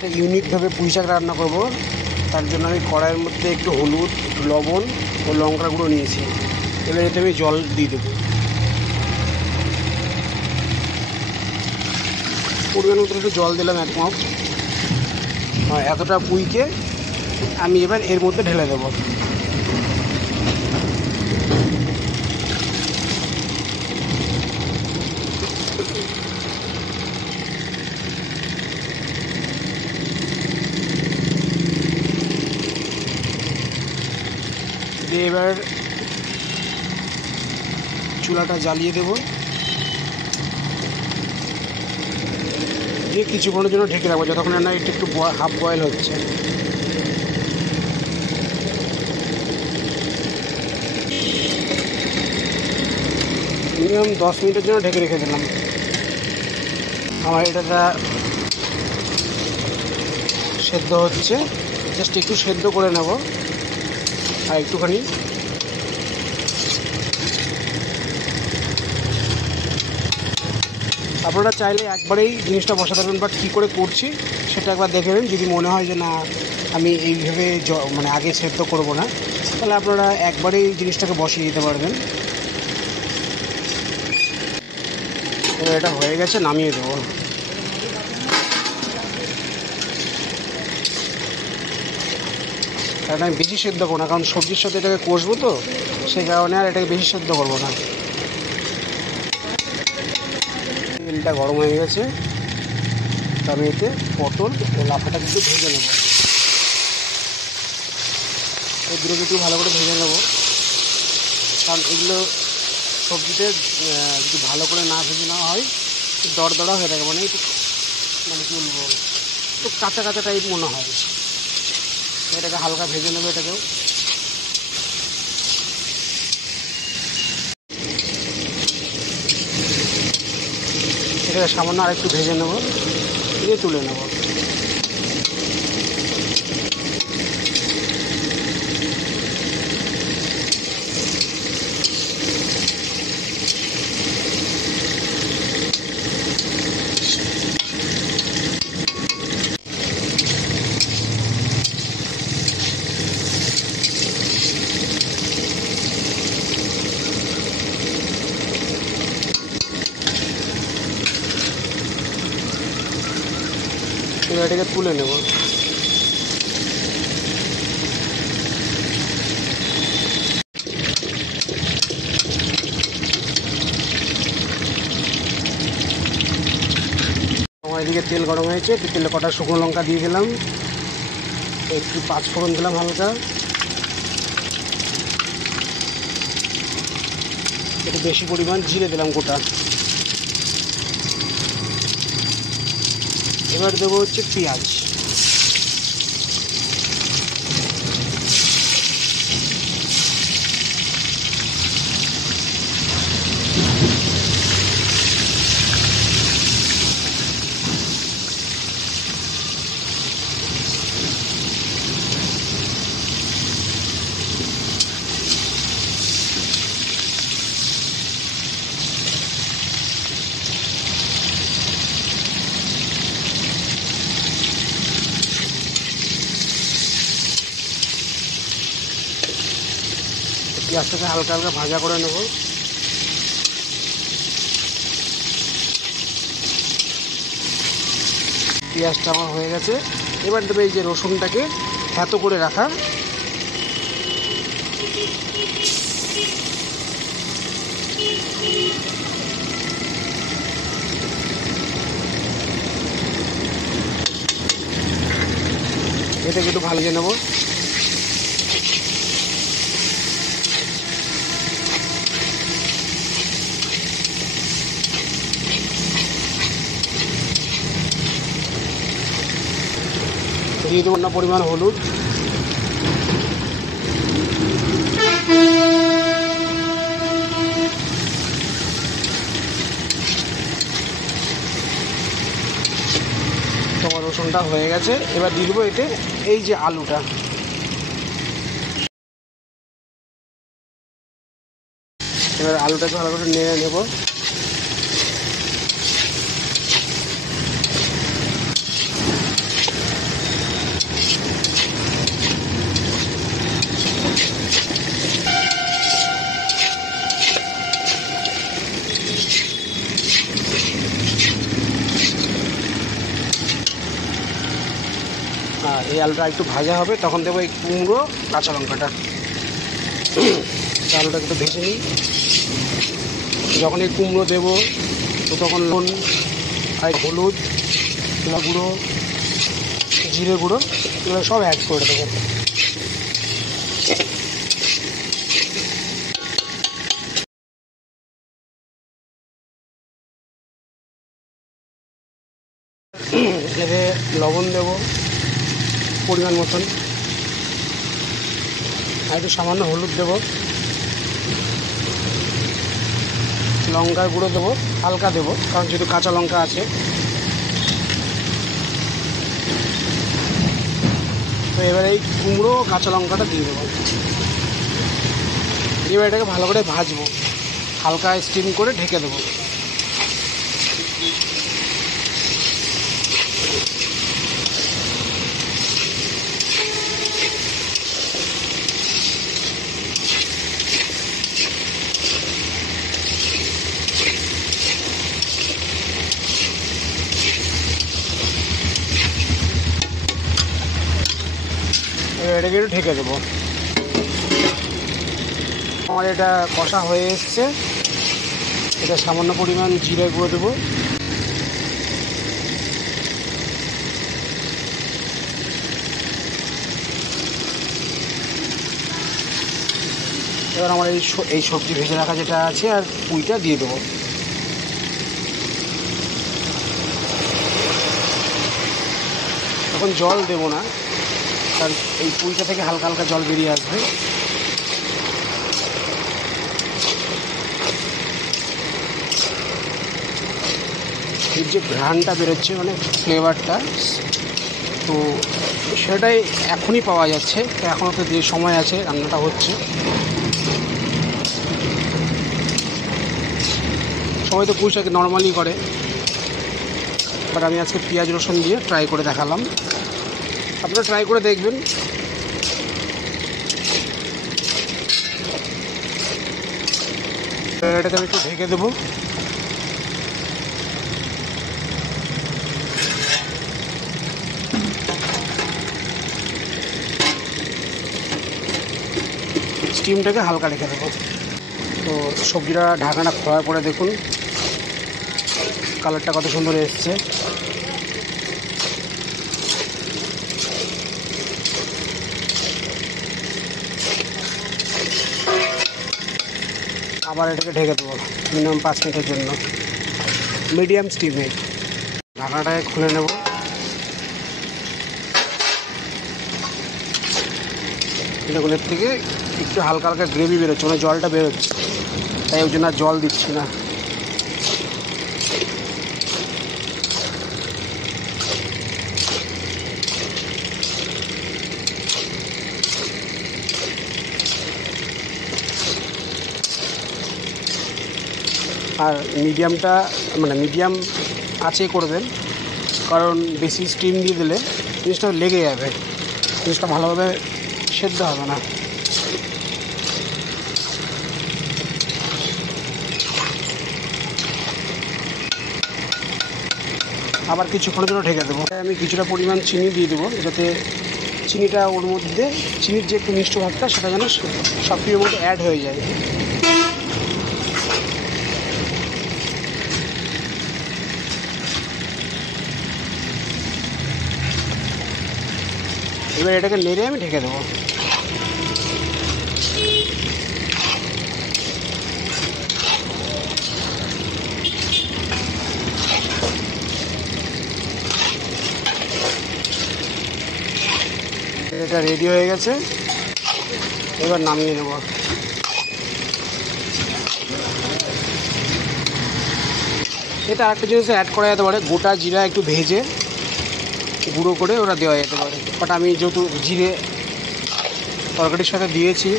একটা ইউনিকভাবে পুঁই শাক রান্না করব, তার জন্য আমি কড়াইয়ের মধ্যে একটু হলুদ, একটু লবণ ও লঙ্কা গুঁড়ো নিয়েছি। এবার এতে আমি জল দিয়ে দেবো। পরিমাণ মতো একটু জল দিলাম, 1 মাপ। এতটা পুঁইকে আমি এবার এর মধ্যে ঢেলে দেবো। দিয়ে এবার চুলাটা জ্বালিয়ে দেব, দিয়ে কিছুক্ষণের জন্য ঢেকে রাখবো, যতক্ষণ না এটা একটু হাফ বয়েল হচ্ছে। মিনিমাম 10 মিনিটের জন্য ঢেকে রেখে দিলাম। আমার এটা সেদ্ধ হচ্ছে, জাস্ট একটু সেদ্ধ করে নেব আর একটুখানি। আপনারা চাইলে একবারেই জিনিসটা বসাতে পারবেন, বাট কী করে করছি সেটা একবার দেখে নেবেন। যদি মনে হয় যে না আমি এইভাবে মানে আগে সেদ্ধ করব না, তাহলে আপনারা একবারেই জিনিসটাকে বসিয়ে দিতে পারবেন। এবার এটা হয়ে গেছে, নামিয়ে দেবো। কারণ আমি বেশি সেদ্ধ করবো না, কারণ সবজির সাথে এটাকে কষবো, তো সেই কারণে আর এটাকে বেশি সেদ্ধ করবো না। তেলটা গরম হয়ে গেছে, তো আমি এতে পটল ও লাফাটা কিন্তু ভেজে নেব। এই দুটোকে একটু ভালো করে ভেজে নেব, কারণ এগুলো সবজিতে যদি ভালো করে না ভেজে নেওয়া হয় দরদরা হয়ে থাকে, মানে একটু মানে কী বলবো, একটু কাঁচা কাঁচা টাইপ মনে হয়। এটাকে হালকা ভেজে নেবে, এটাকেও। এটাকে সামান্য আর একটু ভেজে নেব, দিয়ে তুলে নেব। এবার এটাকে তুলে নেব। আমার এদিকে তেল গরম হয়েছে, একটু তেলে কটা শুকনো লঙ্কা দিয়ে দিলাম, একটু 5 ফোড়ন দিলাম হালকা, একটু বেশি পরিমাণ জিরে দিলাম গোটা। এবার দেবো হচ্ছে পেঁয়াজ। পেঁয়াজটাকে হালকা হালকা ভাজা করে নেব। পেঁয়াজটা আমার হয়ে গেছে। এবার দেবে এই যে রসুনটাকে থেতো করে রাখা, এটাকে একটু ভাজিয়ে নেব। দিয়ে দেবো না পরিমাণ হলুদ, তোমার রসুনটা হয়ে গেছে। এবার দিয়ে দেবো এতে এই যে আলুটা, এবার আলুটাকে ভালো করে নেড়ে নেব। আর এই আলুটা একটু ভাজা হবে, তখন দেবো এই কুমড়ো কাঁচা লঙ্কাটা। আলুটা একটু ভেজে নিই। যখন এই কুমড়ো দেবো তো তখন নুন আর হলুদ, জিরা গুঁড়ো, জিরে গুঁড়ো এগুলো সব অ্যাড করে দেবো। এতে লবণ দেবো পরিমাণ মতন, আর একটু সামান্য হলুদ দেবো, লঙ্কার গুঁড়ো দেবো হালকা দেবো, কারণ যেহেতু কাঁচা লঙ্কা আছে। তো এবারে এই কুমড়ো কাঁচা লঙ্কাটা দিয়ে দেবো। এবার এটাকে ভালো করে ভাজবো, হালকা স্টিম করে ঢেকে দেবো। এটাকে একটু ঢেকে দেবো। আমার এটা কষা হয়ে এসছে, এটা সামান্য পরিমাণ জিরে গুঁড়ো দেবো। এবার আমার এই সবজি ভেজে রাখা যেটা আছে আর পুঁইটা দিয়ে দেবো। এখন জল দেবো না, কারণ এই পুঁইটা থেকে হালকা হালকা জল বেরিয়ে আসবে। এর যে ঘ্রাণটা বেরোচ্ছে মানে ফ্লেভারটা, তো সেটাই এখনই পাওয়া যাচ্ছে। এখনও তো যে সময় আছে, রান্নাটা হচ্ছে, সবাই তো পুঁই শাক নর্মালি করে, বাট আমি আজকে পেঁয়াজ রসুন দিয়ে ট্রাই করে দেখালাম। আপনারা ট্রাই করে দেখবেন। এটাকে আমি একটু ঢেকে দেবো। স্টিমটাকে হালকা রেখে দেবো। তো সবজিটা ঢাকাটা খোলার পরে দেখুন কালারটা কত সুন্দর এসছে। আবার এটাকে ঢেকে দেবো মিনিমাম 5 মিনিটের জন্য, মিডিয়াম স্টিমে। ঢাকাটাকে খুলে নেব। দেখুন এর থেকে একটু হালকা হালকা গ্রেভি বেরোচ্ছে, মানে জলটা বেরোচ্ছে, তাই ওই জন্য আর জল দিচ্ছি না। আর মিডিয়ামটা মানে মিডিয়াম আঁচে করবেন, কারণ বেশি স্টিম দিয়ে দিলে জিনিসটা লেগে যাবে, জিনিসটা ভালোভাবে সেদ্ধ হবে না। আবার কিছুক্ষণের জন্য ঢেকে দেবো। আমি কিছুটা পরিমাণ চিনি দিয়ে দেবো, যাতে চিনিটা ওর মধ্যে, চিনির যে একটু মিষ্টি ভাবটা সেটা যেন সব কিছুর মধ্যে অ্যাড হয়ে যায়। এবার এটাকে নেড়ে আমি ঢেকে দেবো। এটা রেডি হয়ে গেছে, এবার নামিয়ে নেব। এটা আরেকটা জিনিস অ্যাড করা যেতে পারে, গোটা জিরা একটু ভেজে গুঁড়ো করে ওরা দেওয়া যেতে পারে, বাট আমি যেহেতু জিরে তরকারির সাথে দিয়েছি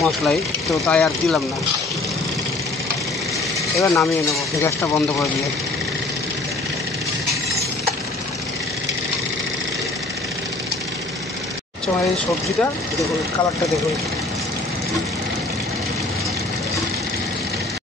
মশলাই, তো তাই আর দিলাম না। এবার নামিয়ে নেব গ্যাসটা বন্ধ করে দিয়ে। এই সবজিটা দেখুন, কালারটা দেখুন।